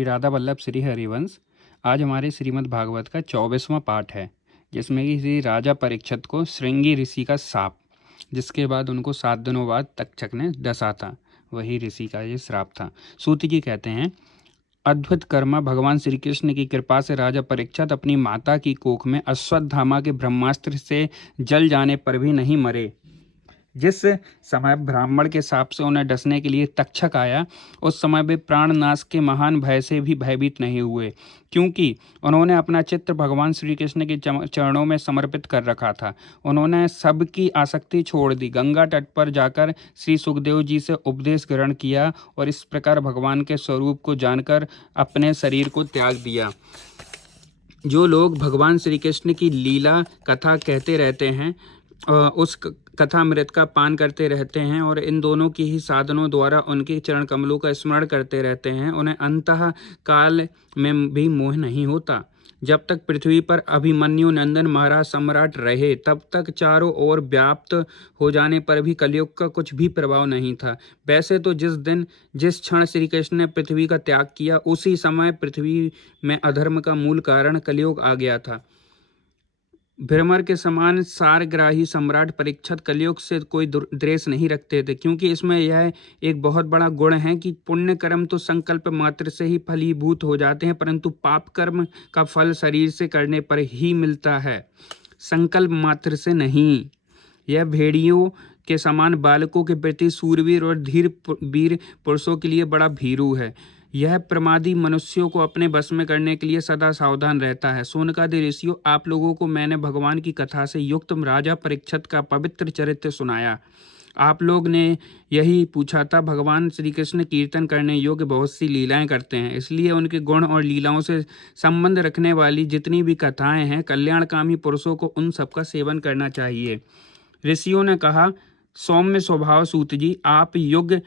श्री राधा वल्लभ श्री हरिवंश। आज हमारे श्रीमद् भागवत का 24वां पाठ है, जिसमें कि श्री राजा परीक्षित को श्रृंगी ऋषि का शाप, जिसके बाद उनको 7 दिनों बाद तक्षक ने डसा था, वही ऋषि का ये श्राप था। सूत जी कहते हैं, अद्भुत कर्मा भगवान श्री कृष्ण की कृपा से राजा परीक्षित अपनी माता की कोख में अश्वत्थामा के ब्रह्मास्त्र से जल जाने पर भी नहीं मरे। जिस समय ब्राह्मण के शाप से उन्हें डसने के लिए तक्षक आया, उस समय वे प्राणनाश के महान भय से भी भयभीत नहीं हुए, क्योंकि उन्होंने अपना चित्त भगवान श्री कृष्ण के चरणों में समर्पित कर रखा था। उन्होंने सबकी आसक्ति छोड़ दी, गंगा तट पर जाकर श्री सुखदेव जी से उपदेश ग्रहण किया और इस प्रकार भगवान के स्वरूप को जानकर अपने शरीर को त्याग दिया। जो लोग भगवान श्री कृष्ण की लीला कथा कहते रहते हैं, उस कथामृत का पान करते रहते हैं और इन दोनों की ही साधनों द्वारा उनके चरण कमलों का स्मरण करते रहते हैं, उन्हें अंतः काल में भी मोह नहीं होता। जब तक पृथ्वी पर अभिमन्यु नंदन महाराज सम्राट रहे, तब तक चारों ओर व्याप्त हो जाने पर भी कलयुग का कुछ भी प्रभाव नहीं था। वैसे तो जिस क्षण श्री कृष्ण ने पृथ्वी का त्याग किया, उसी समय पृथ्वी में अधर्म का मूल कारण कलयुग आ गया था। भ्रमर के समान सारग्राही सम्राट परीक्षित कलयुग से कोई द्वेष नहीं रखते थे, क्योंकि इसमें यह एक बहुत बड़ा गुण है कि पुण्य कर्म तो संकल्प मात्र से ही फलीभूत हो जाते हैं, परंतु पाप कर्म का फल शरीर से करने पर ही मिलता है, संकल्प मात्र से नहीं। यह भेड़ियों के समान बालकों के प्रति सूरवीर और धीर वीर पुरुषों के लिए बड़ा भीरू है। यह प्रमादी मनुष्यों को अपने बस में करने के लिए सदा सावधान रहता है। सोनकादि ऋषियों, आप लोगों को मैंने भगवान की कथा से युक्त राजा परीक्षित का पवित्र चरित्र सुनाया। आप लोग ने यही पूछा था, भगवान श्री कृष्ण कीर्तन करने योग्य बहुत सी लीलाएं करते हैं, इसलिए उनके गुण और लीलाओं से संबंध रखने वाली जितनी भी कथाएं हैं, कल्याणकामी पुरुषों को उन सबका सेवन करना चाहिए। ऋषियों ने कहा, सौम्य स्वभाव सूत जी, आप युग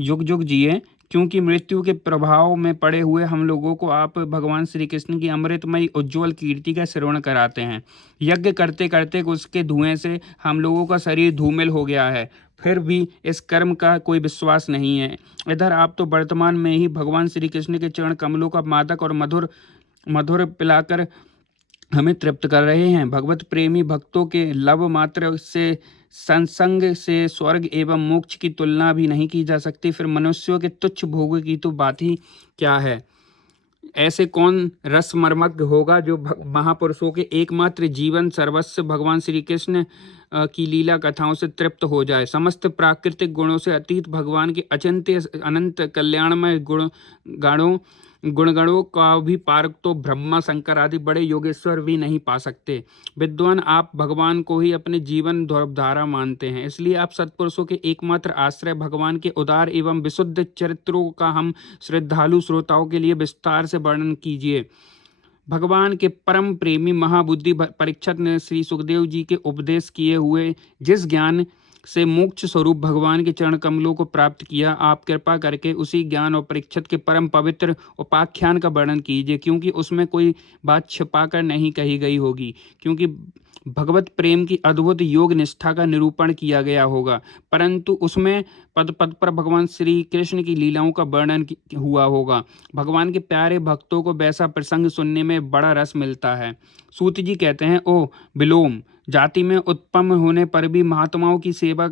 युग जिए, क्योंकि मृत्यु के प्रभाव में पड़े हुए हम लोगों को आप भगवान श्री कृष्ण की अमृतमयी उज्ज्वल कीर्ति का श्रवण कराते हैं। यज्ञ करते करते उसके धुएं से हम लोगों का शरीर धूमिल हो गया है, फिर भी इस कर्म का कोई विश्वास नहीं है। इधर आप तो वर्तमान में ही भगवान श्री कृष्ण के चरण कमलों का मादक और मधुर पिलाकर हमें तृप्त कर रहे हैं। भगवत प्रेमी भक्तों के लव मात्र से संसंग से स्वर्ग एवं मोक्ष की तुलना भी नहीं की जा सकती, फिर मनुष्यों के तुच्छ भोग की तो बात ही क्या है। ऐसे कौन रसमर्मग्न होगा जो महापुरुषों के एकमात्र जीवन सर्वस्व भगवान श्री कृष्ण की लीला कथाओं से तृप्त हो जाए। समस्त प्राकृतिक गुणों से अतीत भगवान के अचिंत्य अनंत कल्याणमय गुणगणों का भी पारक तो ब्रह्मा शंकर आदि बड़े योगेश्वर भी नहीं पा सकते। विद्वान, आप भगवान को ही अपने जीवन ध्रुवधारा मानते हैं, इसलिए आप सत्पुरुषों के एकमात्र आश्रय भगवान के उदार एवं विशुद्ध चरित्रों का हम श्रद्धालु श्रोताओं के लिए विस्तार से वर्णन कीजिए। भगवान के परम प्रेमी महाबुद्धि परीक्षित ने श्री सुखदेव जी के उपदेश किए हुए जिस ज्ञान से मोक्ष स्वरूप भगवान के चरण कमलों को प्राप्त किया, आप कृपा करके उसी ज्ञान और परीक्षित के परम पवित्र उपाख्यान का वर्णन कीजिए, क्योंकि उसमें कोई बात छिपाकर नहीं कही गई होगी, क्योंकि भगवत प्रेम की अद्भुत योग निष्ठा का निरूपण किया गया होगा, परंतु उसमें पद पद पर भगवान श्री कृष्ण की लीलाओं का वर्णन हुआ होगा। भगवान के प्यारे भक्तों को वैसा प्रसंग सुनने में बड़ा रस मिलता है। सूत जी कहते हैं, ओ विलोम, जाति में उत्पन्न होने पर भी महात्माओं की सेवा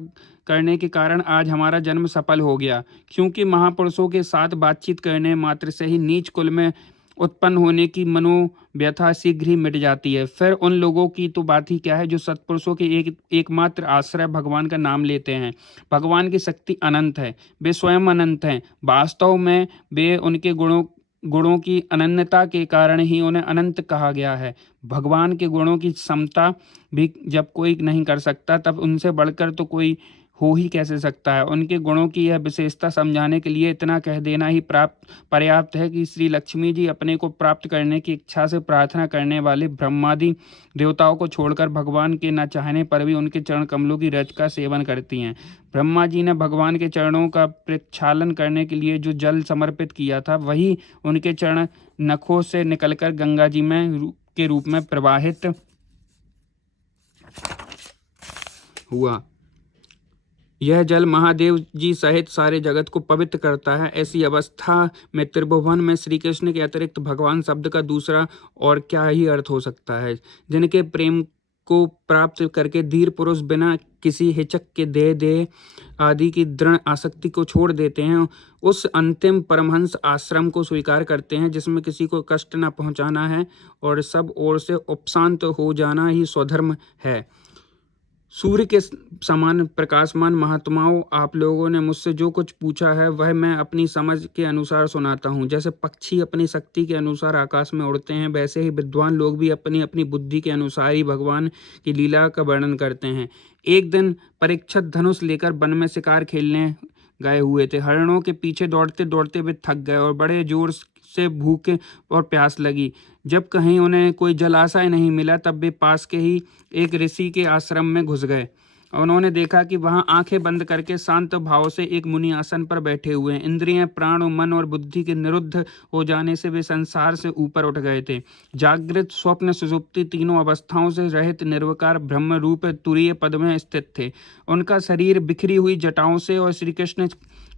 करने के कारण आज हमारा जन्म सफल हो गया, क्योंकि महापुरुषों के साथ बातचीत करने मात्र से ही नीच कुल में उत्पन्न होने की मनोव्यथा शीघ्र ही मिट जाती है। फिर उन लोगों की तो बात ही क्या है जो सत्पुरुषों के एकमात्र आश्रय भगवान का नाम लेते हैं। भगवान की शक्ति अनंत है, वे स्वयं अनंत हैं। वास्तव में वे उनके गुणों की अनन्यता के कारण ही उन्हें अनंत कहा गया है। भगवान के गुणों की समता भी जब कोई नहीं कर सकता, तब उनसे बढ़कर तो कोई हो ही कैसे सकता है। उनके गुणों की यह विशेषता समझाने के लिए इतना कह देना ही पर्याप्त है कि श्री लक्ष्मी जी अपने को प्राप्त करने की इच्छा से प्रार्थना करने वाले ब्रह्मादि देवताओं को छोड़कर भगवान के न चाहने पर भी उनके चरण कमलों की रज का सेवन करती हैं। ब्रह्मा जी ने भगवान के चरणों का प्रक्षालन करने के लिए जो जल समर्पित किया था, वही उनके चरण नखों से निकलकर गंगा जी में के रूप में प्रवाहित हुआ। यह जल महादेव जी सहित सारे जगत को पवित्र करता है। ऐसी अवस्था में त्रिभुवन में श्री कृष्ण के अतिरिक्त भगवान शब्द का दूसरा और क्या ही अर्थ हो सकता है। जिनके प्रेम को प्राप्त करके धीर पुरुष बिना किसी हिचक के देह आदि की दृढ़ आसक्ति को छोड़ देते हैं, उस अंतिम परमहंस आश्रम को स्वीकार करते हैं जिसमें किसी को कष्ट न पहुंचाना है और सब ओर से उपशांत हो जाना ही स्वधर्म है। सूर्य के समान प्रकाशमान महात्माओं, आप लोगों ने मुझसे जो कुछ पूछा है वह मैं अपनी समझ के अनुसार सुनाता हूँ। जैसे पक्षी अपनी शक्ति के अनुसार आकाश में उड़ते हैं, वैसे ही विद्वान लोग भी अपनी अपनी बुद्धि के अनुसार ही भगवान की लीला का वर्णन करते हैं। एक दिन परीक्षित धनुष लेकर वन में शिकार खेलने गए हुए थे। हरणों के पीछे दौड़ते दौड़ते वे थक गए और बड़े जोर से भूख और प्यास लगी। जब कहीं उन्हें कोई जलाशय नहीं मिला तब वे पास के ही एक ऋषि के आश्रम में घुस गए। उन्होंने देखा कि वहां आंखें बंद करके शांत भाव से एक मुनि आसन पर बैठे हुए हैं। इंद्रियां, प्राण, मन और बुद्धि के निरुद्ध हो जाने से वे संसार से ऊपर उठ गए थे। जागृत, स्वप्न, सुषुप्ति तीनों अवस्थाओं से रहित निर्विकार ब्रह्म रूप तुरीय पद में स्थित थे। उनका शरीर बिखरी हुई जटाओं से और श्री कृष्ण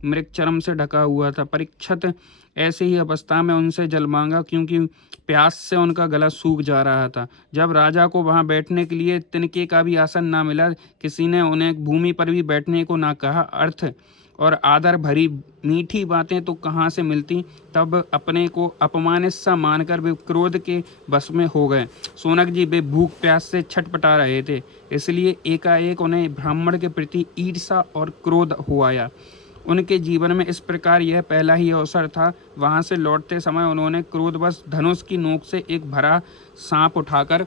मृगचर्म से ढका हुआ था। परीक्षित ऐसे ही अवस्था में उनसे जल मांगा, क्योंकि प्यास से उनका गला सूख जा रहा था। जब राजा को वहां बैठने के लिए तिनके का भी आसन ना मिला, किसी ने उन्हें भूमि पर भी बैठने को ना कहा। अर्थ और आदर भरी मीठी बातें तो कहाँ से मिलती। तब अपने को अपमानित सा मानकर वे क्रोध के वश में हो गए। सोनक जी, वे भूख प्यास से छटपटा रहे थे, इसलिए एकाएक उन्हें ब्राह्मण के प्रति ईर्षा और क्रोध हो आया। उनके जीवन में इस प्रकार यह पहला ही अवसर था। वहां से लौटते समय उन्होंने क्रोधवश धनुष की नोक से एक भरा सांप उठाकर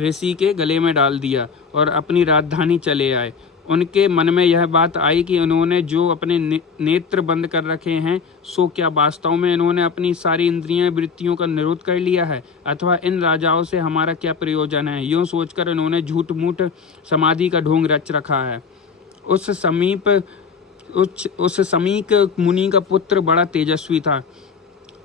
ऋषि के गले में डाल दिया और अपनी राजधानी चले आए। उनके मन में यह बात आई कि उन्होंने जो अपने नेत्र बंद कर रखे हैं, सो क्या वास्तव में इन्होंने अपनी सारी इंद्रियां वृत्तियों का निरोध कर लिया है, अथवा इन राजाओं से हमारा क्या प्रयोजन है। यूँ सोचकर इन्होंने झूठ मूठ समाधि का ढोंग रच रखा है। उस समीक मुनि का पुत्र बड़ा तेजस्वी था।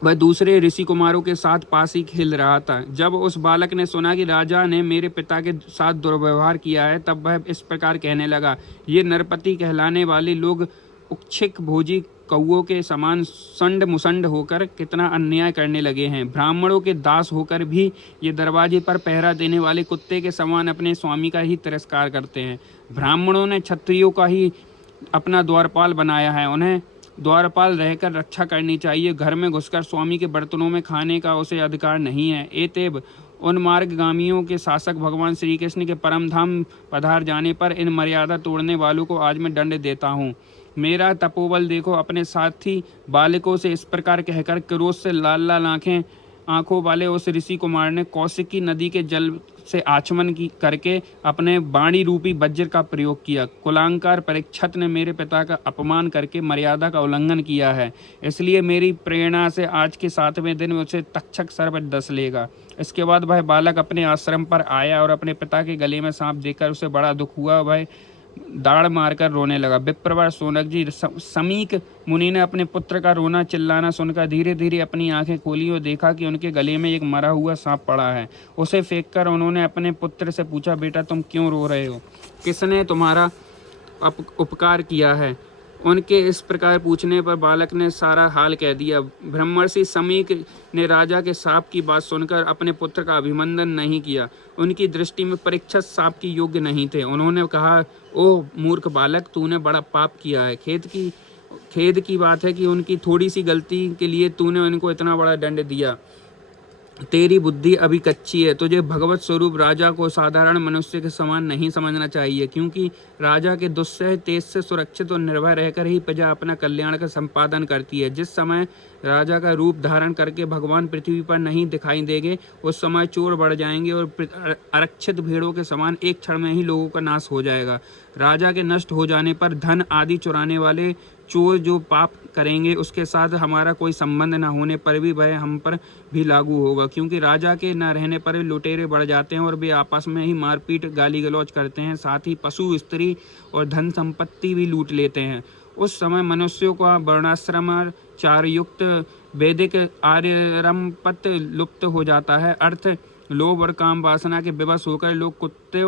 वह दूसरे ऋषि कुमारों के साथ पास ही खेल रहा था। जब उस बालक ने सुना कि राजा ने मेरे पिता के साथ दुर्व्यवहार किया है, तब वह इस प्रकार कहने लगा, ये नरपति कहलाने वाले लोग उच्छिक भोजी कौओं के समान संड मुसंड होकर कितना अन्याय करने लगे हैं। ब्राह्मणों के दास होकर भी ये दरवाजे पर पहरा देने वाले कुत्ते के समान अपने स्वामी का ही तिरस्कार करते हैं। ब्राह्मणों ने क्षत्रियों का ही अपना द्वारपाल बनाया है, उन्हें द्वारपाल रहकर रक्षा करनी चाहिए। घर में घुसकर स्वामी के बर्तनों में खाने का उसे अधिकार नहीं है। एतेब उन मार्गगामियों के शासक भगवान श्री कृष्ण के परम धाम पधार जाने पर इन मर्यादा तोड़ने वालों को आज मैं दंड देता हूँ। मेरा तपोबल देखो। अपने साथी बालकों से इस प्रकार कहकर क्रोध से लाल लाल आंखों वाले उस ऋषि कुमार ने कौशिकी नदी के जल से आचमन करके अपने वाणी रूपी वज्र का प्रयोग किया। कुलांकार परीक्षित ने मेरे पिता का अपमान करके मर्यादा का उल्लंघन किया है, इसलिए मेरी प्रेरणा से आज के 7वें दिन उसे तक्षक सर्प डस लेगा। इसके बाद वह बालक अपने आश्रम पर आया और अपने पिता के गले में सांप देखकर उसे बड़ा दुख हुआ। वह दाड़ मारकर रोने लगा। विप्रवर सोनक जी, समीक मुनि ने अपने पुत्र का रोना चिल्लाना सुनकर धीरे धीरे अपनी आंखें खोली और देखा कि उनके गले में एक मरा हुआ सांप पड़ा है। उसे फेंककर उन्होंने अपने पुत्र से पूछा, बेटा तुम क्यों रो रहे हो? किसने तुम्हारा उपकार किया है? उनके इस प्रकार पूछने पर बालक ने सारा हाल कह दिया। ब्रह्मर्षि समीक ने राजा के साप की बात सुनकर अपने पुत्र का अभिनंदन नहीं किया। उनकी दृष्टि में परीक्षित साप की योग्य नहीं थे। उन्होंने कहा, ओ मूर्ख बालक, तूने बड़ा पाप किया है। खेद की बात है कि उनकी थोड़ी सी गलती के लिए तूने उनको इतना बड़ा दंड दिया। तेरी बुद्धि अभी कच्ची है। तुझे भगवत स्वरूप राजा को साधारण मनुष्य के समान नहीं समझना चाहिए, क्योंकि राजा के दुस्सह तेज से सुरक्षित और निर्भय रहकर ही प्रजा अपना कल्याण का संपादन करती है। जिस समय राजा का रूप धारण करके भगवान पृथ्वी पर नहीं दिखाई देंगे, उस समय चोर बढ़ जाएंगे और आरक्षित भेड़ों के समान एक क्षण में ही लोगों का नाश हो जाएगा। राजा के नष्ट हो जाने पर धन आदि चुराने वाले चोर जो पाप करेंगे, उसके साथ हमारा कोई संबंध न होने पर भी वह हम पर भी लागू होगा, क्योंकि राजा के न रहने पर लुटेरे बढ़ जाते हैं और वे आपस में ही मारपीट गाली गलौज करते हैं। साथ ही पशु, स्त्री और धन संपत्ति भी लूट लेते हैं। उस समय मनुष्यों का वर्णाश्रमाचार युक्त वैदिक आर्यरमपत लुप्त हो जाता है। अर्थ लोभ और काम वासना के विवश होकर लोग कुत्ते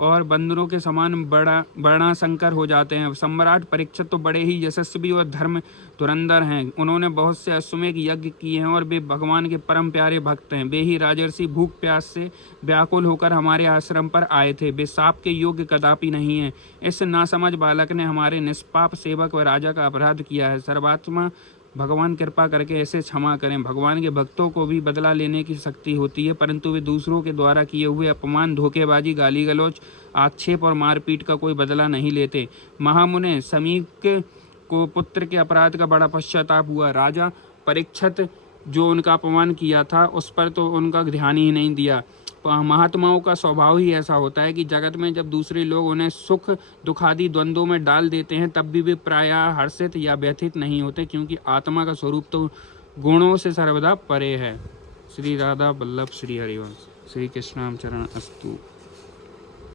और बंदरों के समान वर्णाशंकर हो जाते हैं। सम्राट परीक्षित तो बड़े ही यशस्वी और धर्म धुरंधर हैं। उन्होंने बहुत से अश्वमेध यज्ञ किए हैं और वे भगवान के परम प्यारे भक्त हैं। वे ही राजर्षि भूख प्यास से व्याकुल होकर हमारे आश्रम पर आए थे। वे शाप के योग्य कदापि नहीं है। इस नासमझ बालक ने हमारे निष्पाप सेवक व राजा का अपराध किया है। सर्वात्मा भगवान कृपा करके ऐसे क्षमा करें। भगवान के भक्तों को भी बदला लेने की शक्ति होती है, परंतु वे दूसरों के द्वारा किए हुए अपमान, धोखेबाजी, गाली गलौज, आक्षेप और मारपीट का कोई बदला नहीं लेते। महामुने समीक को पुत्र के अपराध का बड़ा पश्चाताप हुआ। राजा परीक्षित जो उनका अपमान किया था उस पर तो उनका ध्यान ही नहीं दिया। महात्माओं का स्वभाव ही ऐसा होता है कि जगत में जब दूसरे लोग उन्हें सुख दुखादि द्वंद्वों में डाल देते हैं तब भी वे प्रायः हर्षित या व्यथित नहीं होते, क्योंकि आत्मा का स्वरूप तो गुणों से सर्वदा परे है। श्री राधा वल्लभ श्री हरिवंश। श्री कृष्णाम चरण अस्तु।